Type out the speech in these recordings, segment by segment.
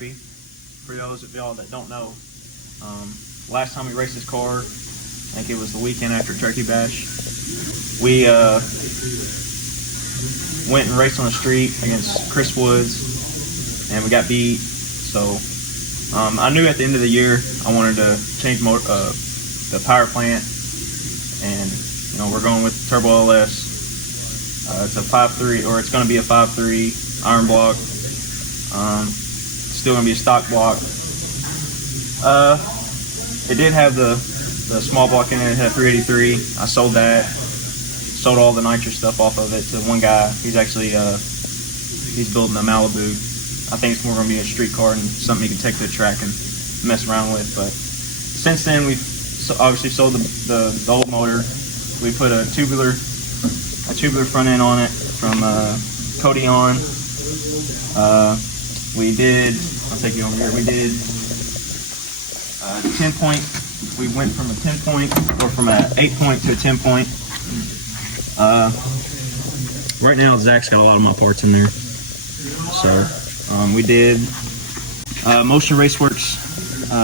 Scrappy. For those of y'all that don't know, last time we raced this car, I think it was the weekend after Turkey Bash, we went and raced on the street against Chris Woods, and we got beat. So I knew at the end of the year I wanted to change the power plant, and we're going with Turbo LS. It's a 5.3, or it's going to be a 5.3 iron block. Still going to be a stock block. It did have the small block in it. It had 383. I sold that. Sold all the nitrous stuff off of it to one guy. He's actually he's building a Malibu. I think it's more going to be a street car and something you can take to the track and mess around with. But since then, we've obviously sold the old motor. We put a tubular front end on it from Cody on. We did, I'll take you over here, we did 10 point. We went from a 10 point, or from an 8 point to a 10 point. Right now Zach's got a lot of my parts in there. So we did Motion Raceworks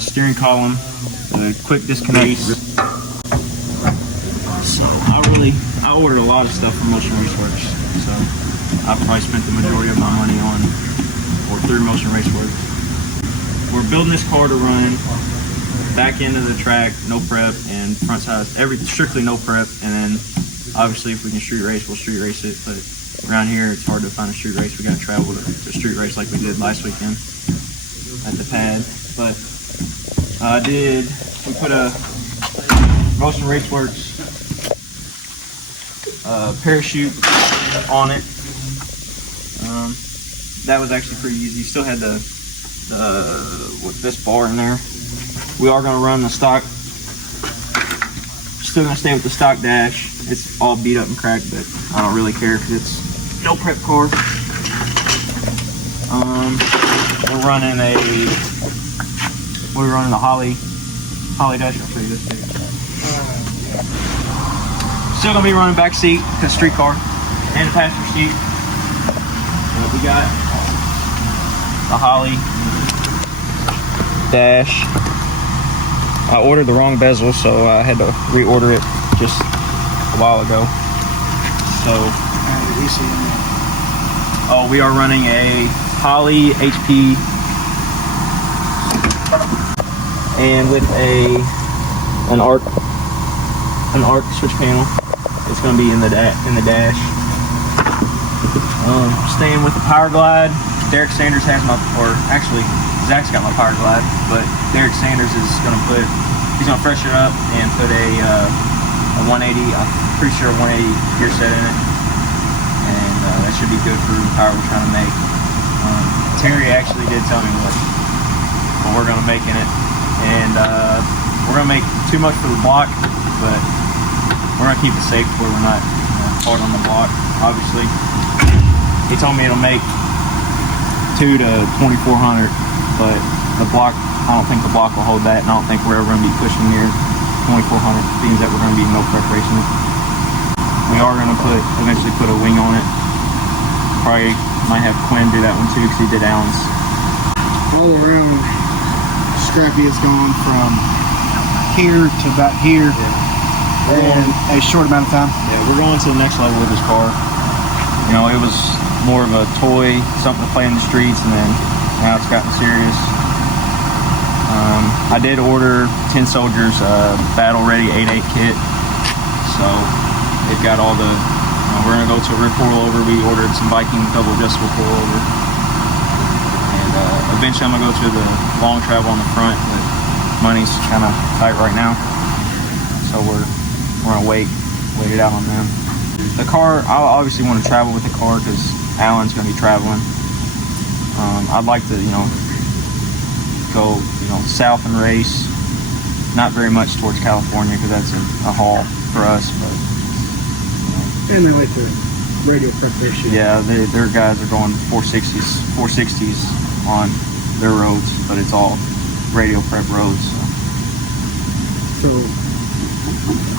steering column, quick disconnect. So I ordered a lot of stuff from Motion Raceworks. So I probably spent the majority of my money on or through Motion Raceworks. We're building this car to run back into the track, no prep, and front side, strictly no prep. And then obviously if we can street race, we'll street race it. But around here it's hard to find a street race. We gotta travel to street race like we did last weekend at the pad. But we put a Motion Raceworks parachute on it. That was actually pretty easy. Still had with this bar in there. We are gonna run the stock. Still gonna stay with the stock dash. It's all beat up and cracked, but I don't really care because it's no prep car. We're running the Holly dash. I'll show you this thing. Still gonna be running back seat because street car, and the passenger seat. We got the Holly dash. I ordered the wrong bezel, so I had to reorder it just a while ago. So, we are running a Holly HP, and with an arc switch panel. It's going to be in the dash. Staying with the Power Glide. Derek Sanders has actually Zach's got my Power Glide, but Derek Sanders is going to he's going to freshen it up and put a 180, I'm pretty sure a 180 gear set in it, and that should be good for the power we're trying to make. Terry actually did tell me what we're going to make in it, and we're going to make too much for the block, but we're going to keep it safe where we're not hard on the block, obviously. He told me it'll make 2 to 2,400, but the block, I don't think the block will hold that, and I don't think we're ever going to be pushing near 2,400, being that we're going to be no prep racing it. We are going to eventually put a wing on it. Probably might have Quinn do that one too, because he did Allen's. All around, Scrappy has gone from here to about here. In a short amount of time. Yeah, we're going to the next level with this car. It was more of a toy, something to play in the streets, and then now it's gotten serious. I did order 10 Soldiers Battle Ready 8.8 kit, so they've got all the. We're gonna go to a rear coilover. We ordered some Viking double adjustable coilover, and eventually I'm gonna go to the long travel on the front, but money's kind of tight right now, so we're gonna wait it out on them. The car, I obviously want to travel with the car because Alan's gonna be traveling. I'd like to, go, south and race. Not very much towards California because that's a haul for us, but. And they like the radio prep their shit. Yeah, their guys are going 460s on their roads, but it's all radio prep roads. So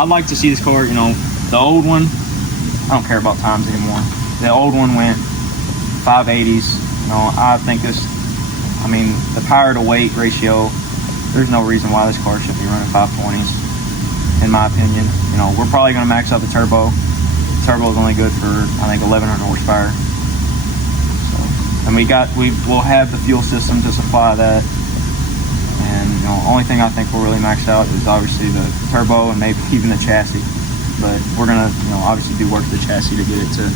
I'd like to see this car, the old one, I don't care about times anymore. The old one went 580s. I think this I mean, the power to weight ratio, there's no reason why this car should be running 520s, in my opinion. You know, we're probably going to max out the turbo. The turbo is only good for, I think, 1100 horsepower. So, and we'll have the fuel system to supply that. And, you know, only thing I think we'll really max out is obviously the turbo and maybe even the chassis. But we're going to, you know, obviously do work to the chassis to get it to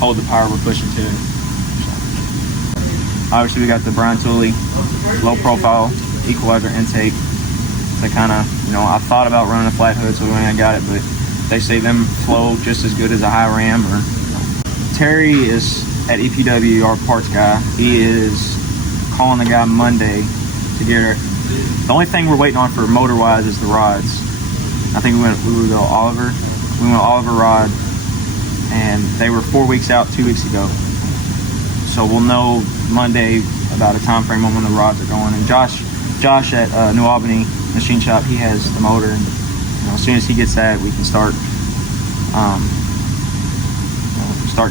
hold the power we're pushing to. Obviously, we got the Brian Tooley low profile equalizer intake to kind of, you know, I thought about running a flat hood, so we ain't got it, but they say them flow just as good as a high ram. Or Terry is at EPW, our parts guy. He is calling the guy Monday to get her. The only thing we're waiting on for motor wise is the rods. I think we would go Oliver. We went Oliver rod, and they were 4 weeks out 2 weeks ago. So we'll know Monday about a time frame on when the rods are going. And Josh at New Albany Machine Shop, he has the motor, and you know, as soon as he gets that, we can start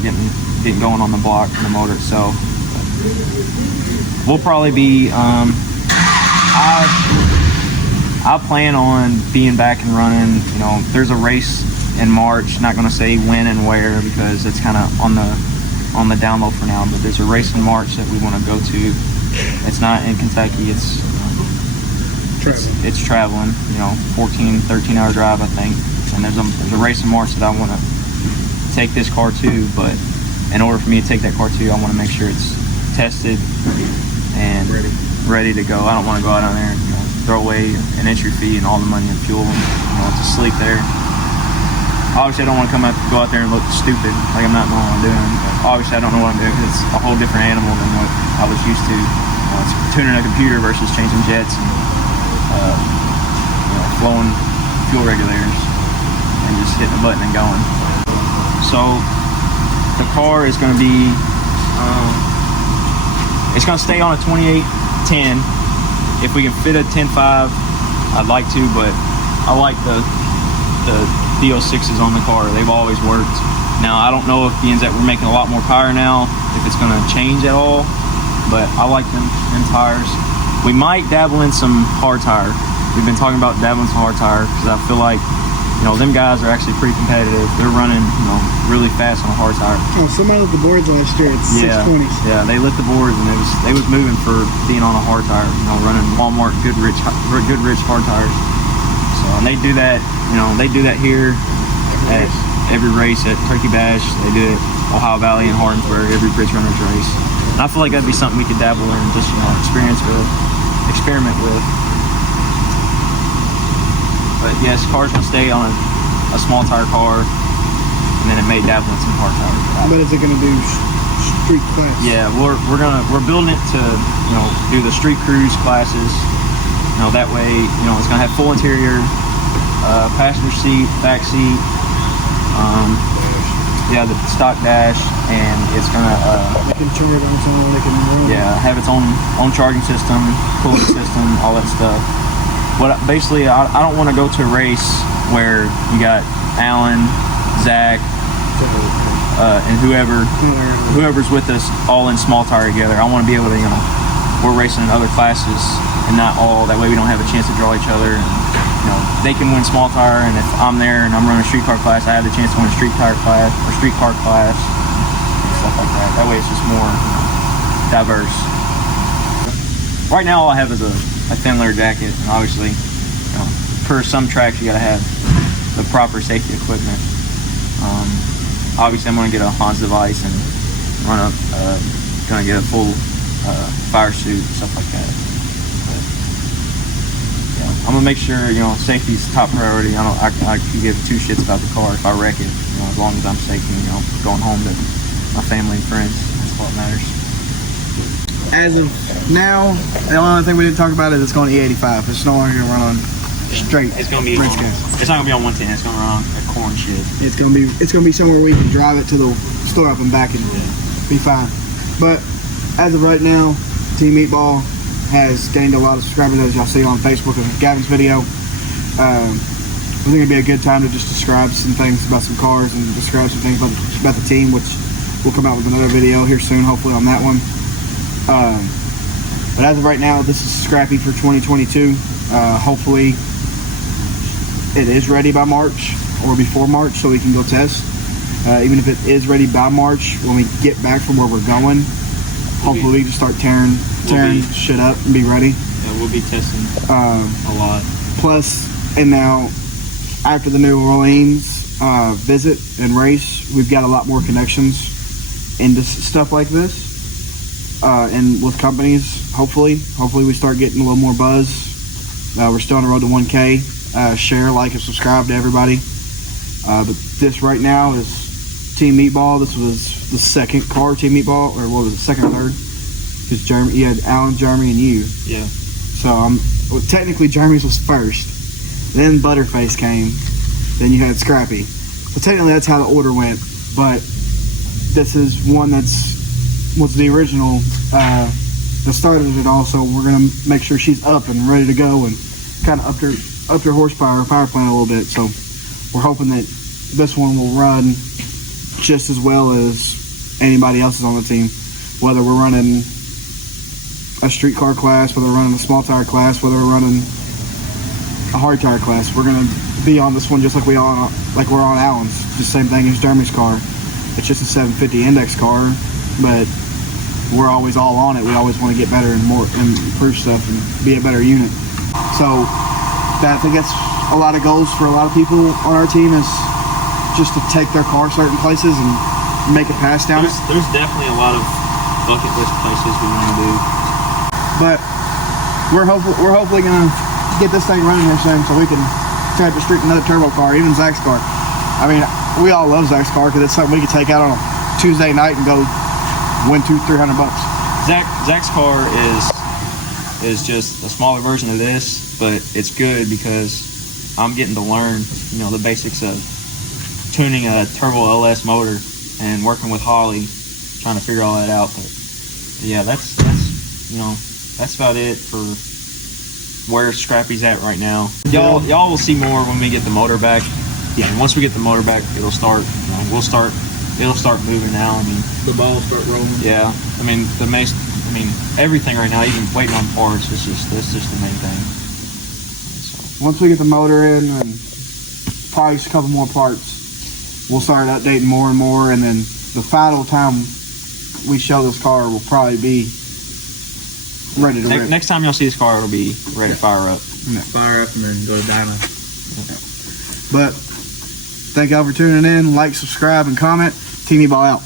getting going on the block and the motor itself. We'll probably be I plan on being back and running. You know, there's a race in March. Not going to say when and where because it's kind of on the down low for now. But there's a race in March that we want to go to. It's not in Kentucky. It's traveling. You know, 13-hour drive, I think. And there's a race in March that I want to take this car to. But in order for me to take that car to, I want to make sure it's tested and ready to go. I don't want to go out on there and, you know, throw away an entry fee and all the money and fuel and, you know, to sleep there. Obviously, I don't want to go out there and look stupid like I'm not knowing what I'm doing. Obviously, I don't know what I'm doing because it's a whole different animal than what I was used to. It's tuning a computer versus changing jets and you know, flowing fuel regulators and just hitting a button and going. So the car is going to be it's going to stay on a 2810. If we can fit a 10.5, I'd like to, but I like the D06s on the car. They've always worked. Now, I don't know if being that we're making a lot more power now, if it's going to change at all, but I like them tires. We might dabble in some hard tire. We've been talking about dabbling some hard tire because I feel like, you know, them guys are actually pretty competitive. They're running, you know, really fast on a hard tire. Oh, somebody lit the boards last year. It's 620s. Yeah, they lit the boards and they was moving for being on a hard tire. You know, running Walmart Goodrich hard tires. So and they do that. You know, they do that here at every race at Turkey Bash. They do it Ohio Valley and Hardinsburg, every Bridge Runners race. And I feel like that'd be something we could dabble in, just, you know, experiment with. But yes, car's gonna stay on a small tire car, and then it may dabble in some hard tires. But is it gonna do street class? Yeah, we're building it to, you know, do the street cruise classes. You know, that way, you know, it's gonna have full interior, passenger seat, back seat, yeah, the stock dash, and it's gonna they can charge on its own. They can run. Yeah, have its own charging system, cooling system, all that stuff. What basically, I don't want to go to a race where you got Alan, Zach, and whoever's with us all in small tire together. I want to be able to, you know, we're racing in other classes and not all. That way we don't have a chance to draw each other. And, you know, they can win small tire, and if I'm there and I'm running a street car class, I have the chance to win a street tire class or street car class and stuff like that. That way it's just more diverse. Right now all I have is a thin layer jacket, and obviously, you know, per some tracks you gotta have the proper safety equipment. Obviously I'm gonna get a Hans device and gonna get a full fire suit and stuff like that. But, yeah, I'm gonna make sure, you know, safety's top priority. I can give two shits about the car if I wreck it, you know, as long as I'm safe and, you know, going home to my family and friends. That's all that matters. As of now, the only thing we didn't talk about is it's going to E85. It's no longer going to run on straight. It's going to be it's not going to be on 110. It's going to run on that corn shit. It's going to be somewhere where you can drive it to the store up and back and be fine. But as of right now, Team Meatball has gained a lot of subscribers, as y'all see on Facebook of Gavin's video. I think it'd be a good time to just describe some things about some cars and describe some things about the team, which we'll come out with another video here soon, hopefully on that one. But as of right now, this is Scrappy for 2022. Hopefully it is ready by March or before March so we can go test. Even if it is ready by March, when we get back from where we're going, hopefully we can start tearing shit up and be ready. Yeah, we'll be testing a lot. Plus, and now after the New Orleans visit and race, we've got a lot more connections into stuff like this. And with companies, hopefully we start getting a little more buzz. We're still on the road to 1K. Share, like, and subscribe to everybody. But this right now is Team Meatball. This was the second car, Team Meatball, or what was it, second or third? Because Jeremy, you had Alan, Jeremy, and you. Yeah. So technically Jeremy's was first. Then Butterface came. Then you had Scrappy. So technically that's how the order went. But this is one was the original that started it all. So we're gonna make sure she's up and ready to go and kind of up her horsepower, power plant a little bit. So we're hoping that this one will run just as well as anybody else's on the team. Whether we're running a street car class, whether we're running a small tire class, whether we're running a hard tire class, we're gonna be on this one just like we're on Alan's. Just the same thing as Jeremy's car. It's just a 750 index car, but we're always all on it. We always want to get better and more and improve stuff and be a better unit. So I think that's a lot of goals for a lot of people on our team, is just to take their car certain places and make it pass down. There's definitely a lot of bucket list places we want to do. But we're hopefully gonna get this thing running here soon so we can try to streak another turbo car, even Zach's car. I mean, we all love Zach's car because it's something we can take out on a Tuesday night and go win $200-300 bucks. Zach's car is just a smaller version of this, but it's good because I'm getting to learn, the basics of tuning a turbo LS motor and working with Holly, trying to figure all that out. But yeah, that's about it for where Scrappy's at right now. Y'all will see more when we get the motor back. Yeah, and once we get the motor back, it'll start. It'll start moving now. I mean, the ball will start rolling. Yeah, I mean everything right now, even waiting on parts, that's just the main thing. So. Once we get the motor in and probably a couple more parts, we'll start updating more and more, and then the final time we show this car will probably be ready to rip. Next time y'all see this car, it'll be ready to fire up. Yeah. Fire up and then go to dyno. Yeah. But thank y'all for tuning in. Like, subscribe, and comment. Team Ball out.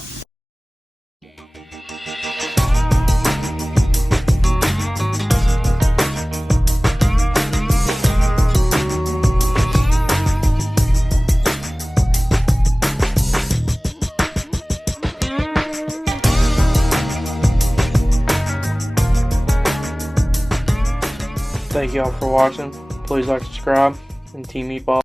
Thank y'all for watching. Please like, subscribe, and Team Meatball.